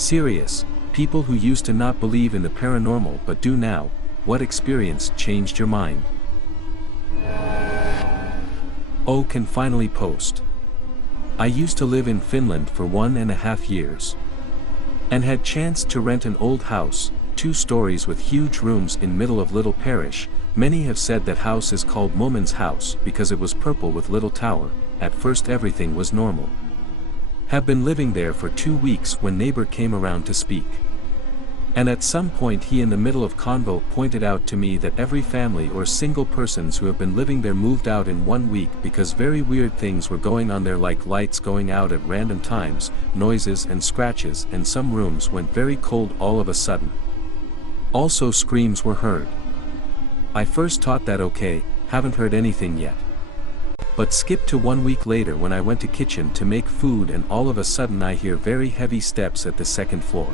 Serious, people who used to not believe in the paranormal but do now. What experience changed your mind? Oh, can finally post. I used to live in Finland for 1.5 years. And had chance to rent an old house, 2 stories with huge rooms in middle of little parish. Many have said that house is called Woman's House because it was purple with little tower. At first everything was normal. Have been living there for 2 weeks when neighbor came around to speak. And at some point he in the middle of convo pointed out to me that every family or single persons who have been living there moved out in 1 week because very weird things were going on there, like lights going out at random times, noises and scratches, and some rooms went very cold all of a sudden. Also screams were heard. I first thought that okay, haven't heard anything yet. But skip to 1 week later when I went to kitchen to make food and all of a sudden I hear very heavy steps at the 2nd floor.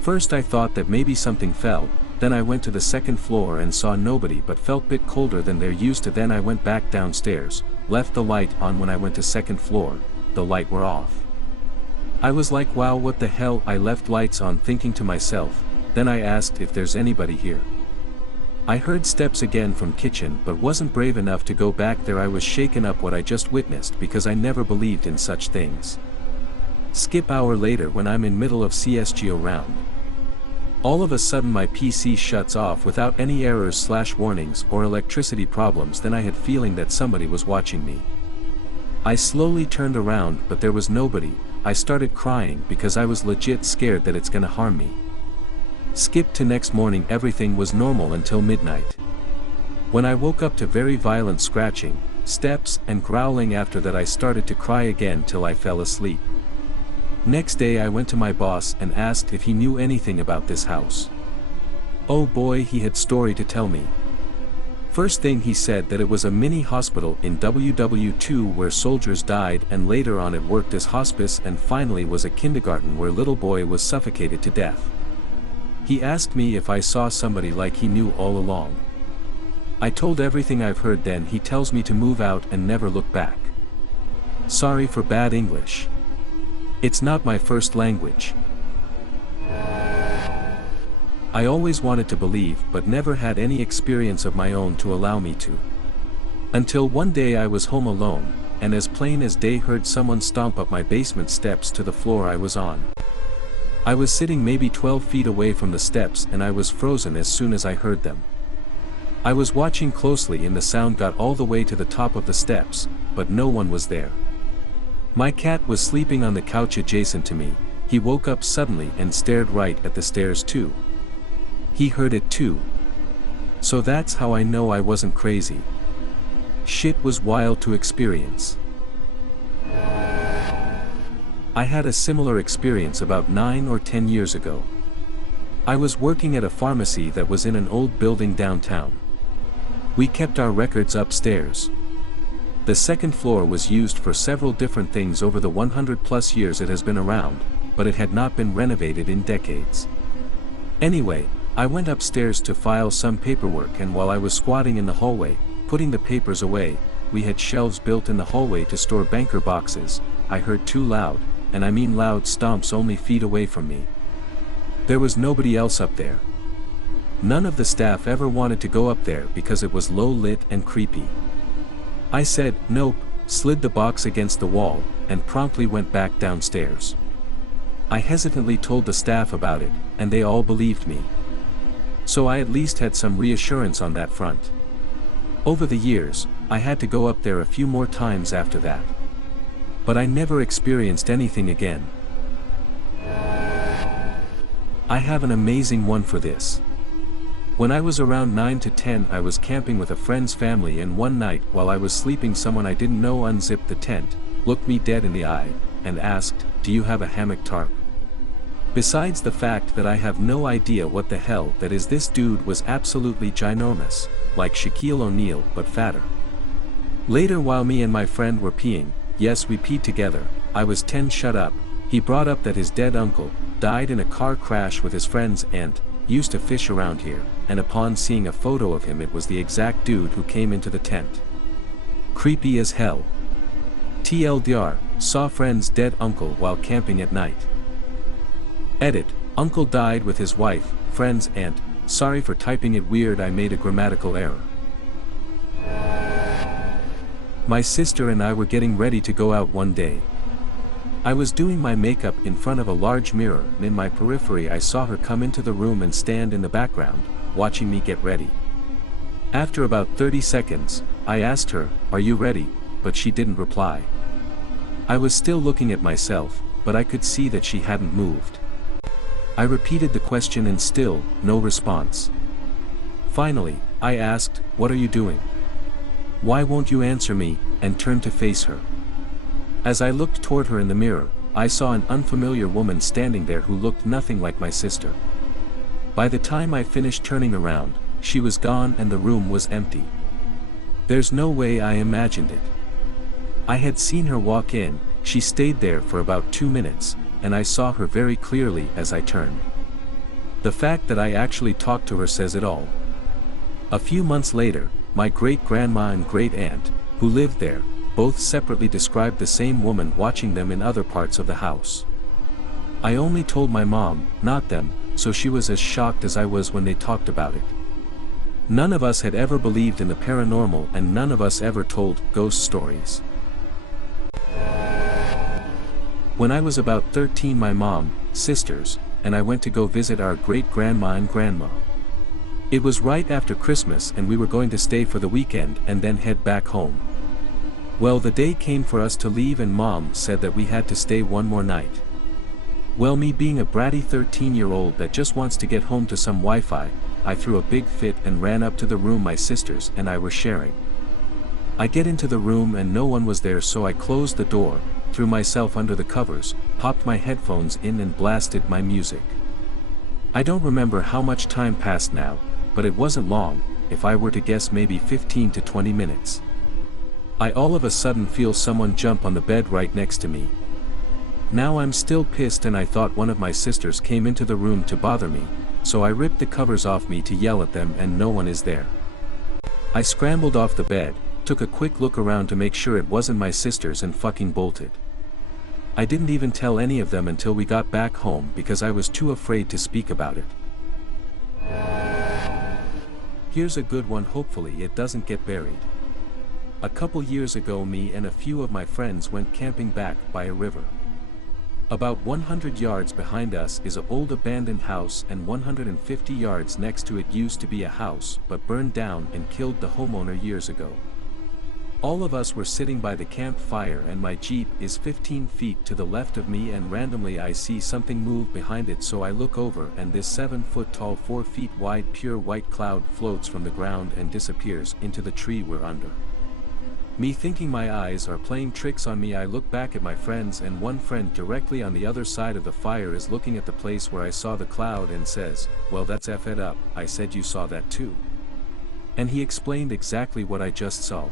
First I thought that maybe something fell, then I went to the 2nd floor and saw nobody but felt bit colder than they're used to. Then I went back downstairs, left the light on. When I went to 2nd floor, the light were off. I was like, wow, what the hell. I left lights on thinking to myself, then I asked if there's anybody here. I heard steps again from kitchen but wasn't brave enough to go back there. I was shaken up what I just witnessed because I never believed in such things. Skip hour later when I'm in middle of CSGO round. All of a sudden my PC shuts off without any errors/warnings or electricity problems. Then I had feeling that somebody was watching me. I slowly turned around but there was nobody. I started crying because I was legit scared that it's gonna harm me. Skip to next morning, everything was normal until midnight. When I woke up to very violent scratching, steps and growling. After that I started to cry again till I fell asleep. Next day I went to my boss and asked if he knew anything about this house. Oh boy, he had story to tell me. First thing he said that it was a mini hospital in WW2 where soldiers died, and later on it worked as hospice, and finally was a kindergarten where little boy was suffocated to death. He asked me if I saw somebody like he knew all along. I told everything I've heard. Then he tells me to move out and never look back. Sorry for bad English. It's not my first language. I always wanted to believe but never had any experience of my own to allow me to. Until one day I was home alone, and as plain as day heard someone stomp up my basement steps to the floor I was on. I was sitting maybe 12 feet away from the steps and I was frozen as soon as I heard them. I was watching closely and the sound got all the way to the top of the steps, but no one was there. My cat was sleeping on the couch adjacent to me. He woke up suddenly and stared right at the stairs too. He heard it too. So that's how I know I wasn't crazy. Shit was wild to experience. I had a similar experience about 9 or 10 years ago. I was working at a pharmacy that was in an old building downtown. We kept our records upstairs. The 2nd floor was used for several different things over the 100+ years it has been around, but it had not been renovated in decades. Anyway, I went upstairs to file some paperwork, and while I was squatting in the hallway, putting the papers away, we had shelves built in the hallway to store banker boxes. I heard 2 loud, and I mean loud, stomps only feet away from me. There was nobody else up there. None of the staff ever wanted to go up there because it was low lit and creepy. I said, nope, slid the box against the wall, and promptly went back downstairs. I hesitantly told the staff about it, and they all believed me. So I at least had some reassurance on that front. Over the years, I had to go up there a few more times after that. But I never experienced anything again. I have an amazing one for this. When I was around 9 to 10, I was camping with a friend's family, and one night while I was sleeping someone I didn't know unzipped the tent, looked me dead in the eye, and asked, "Do you have a hammock tarp?" Besides the fact that I have no idea what the hell that is, this dude was absolutely ginormous, like Shaquille O'Neal but fatter. Later while me and my friend were peeing, yes we peed together, I was 10 shut up, he brought up that his dead uncle died in a car crash with his friend's aunt, used to fish around here, and upon seeing a photo of him it was the exact dude who came into the tent. Creepy as hell. TLDR, saw friend's dead uncle while camping at night. Edit, Uncle died with his wife, friends and, sorry for typing it weird, I made a grammatical error. My sister and I were getting ready to go out one day. I was doing my makeup in front of a large mirror, and in my periphery I saw her come into the room and stand in the background, watching me get ready. After about 30 seconds, I asked her, "Are you ready?" but she didn't reply. I was still looking at myself, but I could see that she hadn't moved. I repeated the question and still, no response. Finally, I asked, "What are you doing? Why won't you answer me?" and turned to face her. As I looked toward her in the mirror, I saw an unfamiliar woman standing there who looked nothing like my sister. By the time I finished turning around, she was gone and the room was empty. There's no way I imagined it. I had seen her walk in, she stayed there for about 2 minutes, and I saw her very clearly as I turned. The fact that I actually talked to her says it all. A few months later, my great-grandma and great-aunt, who lived there, both separately described the same woman watching them in other parts of the house. I only told my mom, not them, so she was as shocked as I was when they talked about it. None of us had ever believed in the paranormal and none of us ever told ghost stories. When I was about 13, my mom, sisters, and I went to go visit our great-grandma and grandma. It was right after Christmas and we were going to stay for the weekend and then head back home. Well, the day came for us to leave and Mom said that we had to stay one more night. Well, me being a bratty 13-year-old that just wants to get home to some Wi-Fi, I threw a big fit and ran up to the room my sisters and I were sharing. I get into the room and no one was there, so I closed the door, threw myself under the covers, popped my headphones in and blasted my music. I don't remember how much time passed now, but it wasn't long, if I were to guess maybe 15 to 20 minutes. I all of a sudden feel someone jump on the bed right next to me. Now I'm still pissed and I thought one of my sisters came into the room to bother me, so I ripped the covers off me to yell at them and no one is there. I scrambled off the bed, took a quick look around to make sure it wasn't my sisters and fucking bolted. I didn't even tell any of them until we got back home because I was too afraid to speak about it. Here's a good one, hopefully it doesn't get buried. A couple years ago, me and a few of my friends went camping back by a river. About 100 yards behind us is an old abandoned house and 150 yards next to it used to be a house but burned down and killed the homeowner years ago. All of us were sitting by the campfire and my Jeep is 15 feet to the left of me and randomly I see something move behind it, so I look over and this 7-foot tall 4 feet wide pure white cloud floats from the ground and disappears into the tree we're under. Me thinking my eyes are playing tricks on me, I look back at my friends and one friend directly on the other side of the fire is looking at the place where I saw the cloud and says, "Well, that's effed up." I said, "You saw that too?" And he explained exactly what I just saw.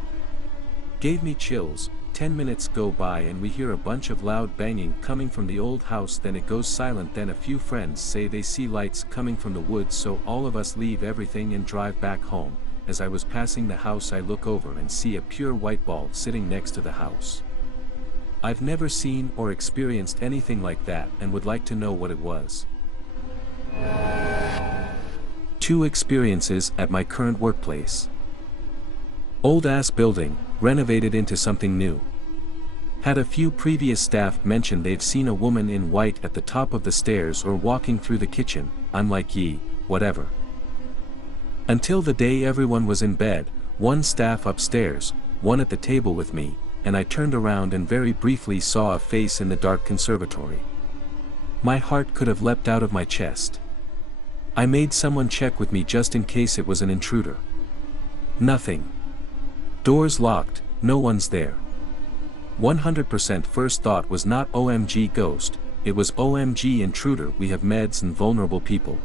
Gave me chills. 10 minutes go by and we hear a bunch of loud banging coming from the old house, then it goes silent, then a few friends say they see lights coming from the woods, so all of us leave everything and drive back home. As I was passing the house I look over and see a pure white ball sitting next to the house. I've never seen or experienced anything like that and would like to know what it was. 2 experiences at my current workplace. Old ass building, renovated into something new. Had a few previous staff mention they've seen a woman in white at the top of the stairs or walking through the kitchen. I'm like, yee, whatever. Until the day everyone was in bed, one staff upstairs, one at the table with me, and I turned around and very briefly saw a face in the dark conservatory. My heart could have leapt out of my chest. I made someone check with me just in case it was an intruder. Nothing. Doors locked, no one's there. 100% first thought was not OMG ghost, it was OMG intruder, we have meds and vulnerable people.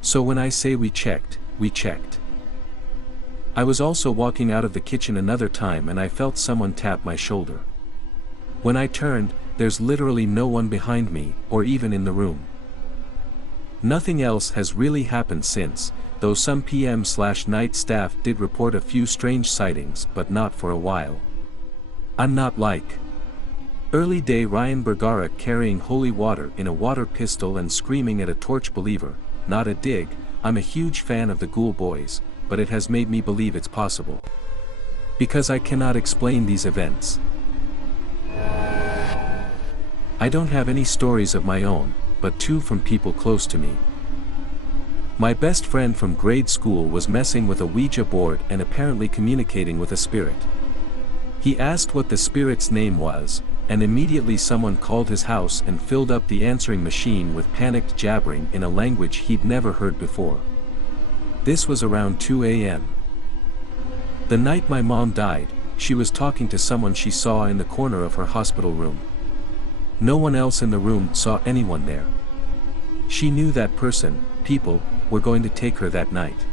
So when I say we checked. I was also walking out of the kitchen another time and I felt someone tap my shoulder. When I turned, there's literally no one behind me, or even in the room. Nothing else has really happened since, though some PM/night staff did report a few strange sightings, but not for a while. I'm not like Early day Ryan Bergara carrying holy water in a water pistol and screaming at a torch believer, not a dig. I'm a huge fan of the Ghoul Boys, but it has made me believe it's possible. Because I cannot explain these events. I don't have any stories of my own, but two from people close to me. My best friend from grade school was messing with a Ouija board and apparently communicating with a spirit. He asked what the spirit's name was, and immediately someone called his house and filled up the answering machine with panicked jabbering in a language he'd never heard before. This was around 2 a.m. The night my mom died, she was talking to someone she saw in the corner of her hospital room. No one else in the room saw anyone there. She knew that people, were going to take her that night.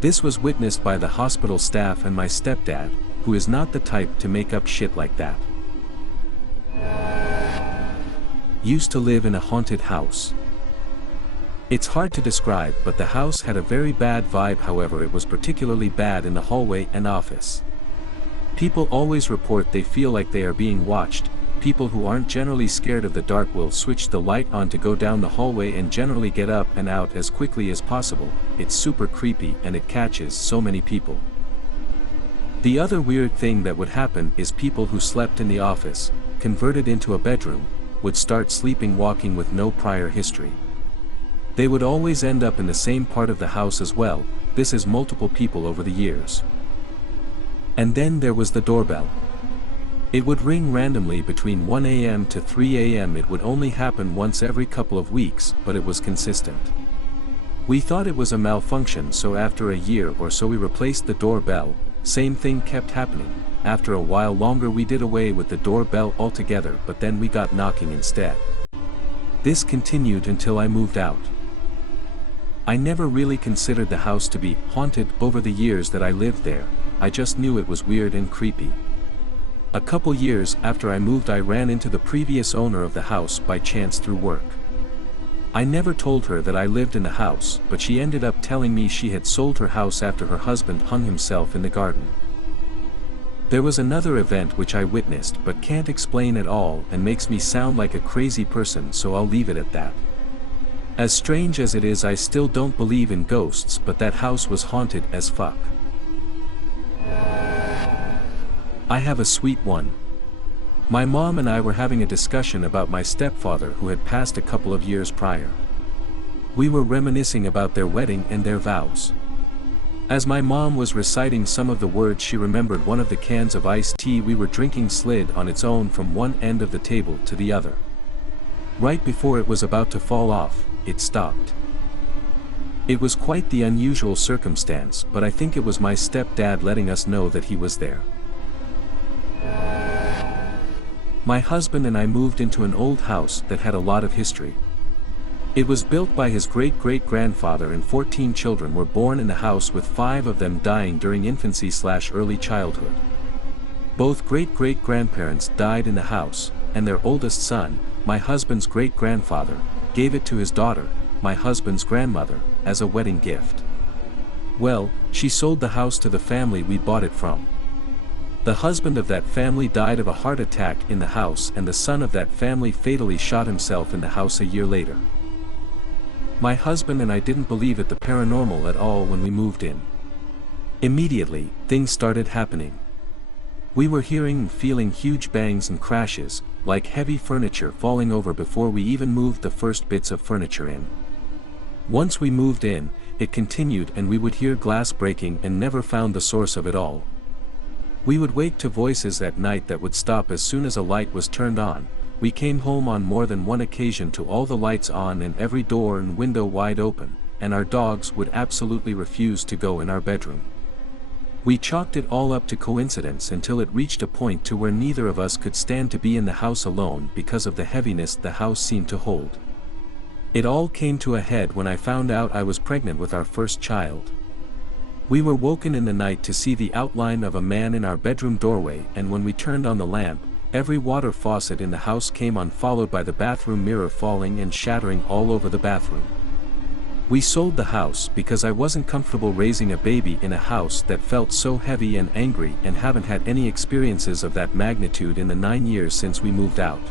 This was witnessed by the hospital staff and my stepdad, who is not the type to make up shit like that. Used to live in a haunted house. It's hard to describe, but the house had a very bad vibe. However, it was particularly bad in the hallway and office. People always report they feel like they are being watched. People who aren't generally scared of the dark will switch the light on to go down the hallway and generally get up and out as quickly as possible. It's super creepy and it catches so many people. The other weird thing that would happen is people who slept in the office, converted into a bedroom, would start sleeping walking with no prior history. They would always end up in the same part of the house as well. This is multiple people over the years. And then there was the doorbell. It would ring randomly between 1 a.m. to 3 a.m. It would only happen once every couple of weeks, but it was consistent. We thought it was a malfunction, so after a year or so we replaced the doorbell. Same thing kept happening. After a while longer we did away with the doorbell altogether, but then we got knocking instead. This continued until I moved out. I never really considered the house to be haunted over the years that I lived there. I just knew it was weird and creepy. A couple years after I moved, I ran into the previous owner of the house by chance through work. I never told her that I lived in the house, but she ended up telling me she had sold her house after her husband hung himself in the garden. There was another event which I witnessed but can't explain at all and makes me sound like a crazy person, so I'll leave it at that. As strange as it is, I still don't believe in ghosts, but that house was haunted as fuck. I have a sweet one. My mom and I were having a discussion about my stepfather who had passed a couple of years prior. We were reminiscing about their wedding and their vows. As my mom was reciting some of the words, she remembered one of the cans of iced tea we were drinking slid on its own from one end of the table to the other. Right before it was about to fall off, it stopped. It was quite the unusual circumstance, but I think it was my stepdad letting us know that he was there. My husband and I moved into an old house that had a lot of history. It was built by his great-great-grandfather, and 14 children were born in the house, with 5 of them dying during infancy/early childhood. Both great-great-grandparents died in the house, and their oldest son, my husband's great-grandfather, gave it to his daughter, my husband's grandmother, as a wedding gift. Well, she sold the house to the family we bought it from. The husband of that family died of a heart attack in the house, and the son of that family fatally shot himself in the house a year later. My husband and I didn't believe in the paranormal at all when we moved in. Immediately, things started happening. We were hearing and feeling huge bangs and crashes, like heavy furniture falling over before we even moved the first bits of furniture in. Once we moved in, it continued, and we would hear glass breaking and never found the source of it all. We would wake to voices at night that would stop as soon as a light was turned on. We came home on more than one occasion to all the lights on and every door and window wide open, and our dogs would absolutely refuse to go in our bedroom. We chalked it all up to coincidence until it reached a point to where neither of us could stand to be in the house alone because of the heaviness the house seemed to hold. It all came to a head when I found out I was pregnant with our first child. We were woken in the night to see the outline of a man in our bedroom doorway, and when we turned on the lamp, every water faucet in the house came on, followed by the bathroom mirror falling and shattering all over the bathroom. We sold the house because I wasn't comfortable raising a baby in a house that felt so heavy and angry, and haven't had any experiences of that magnitude in the 9 years since we moved out.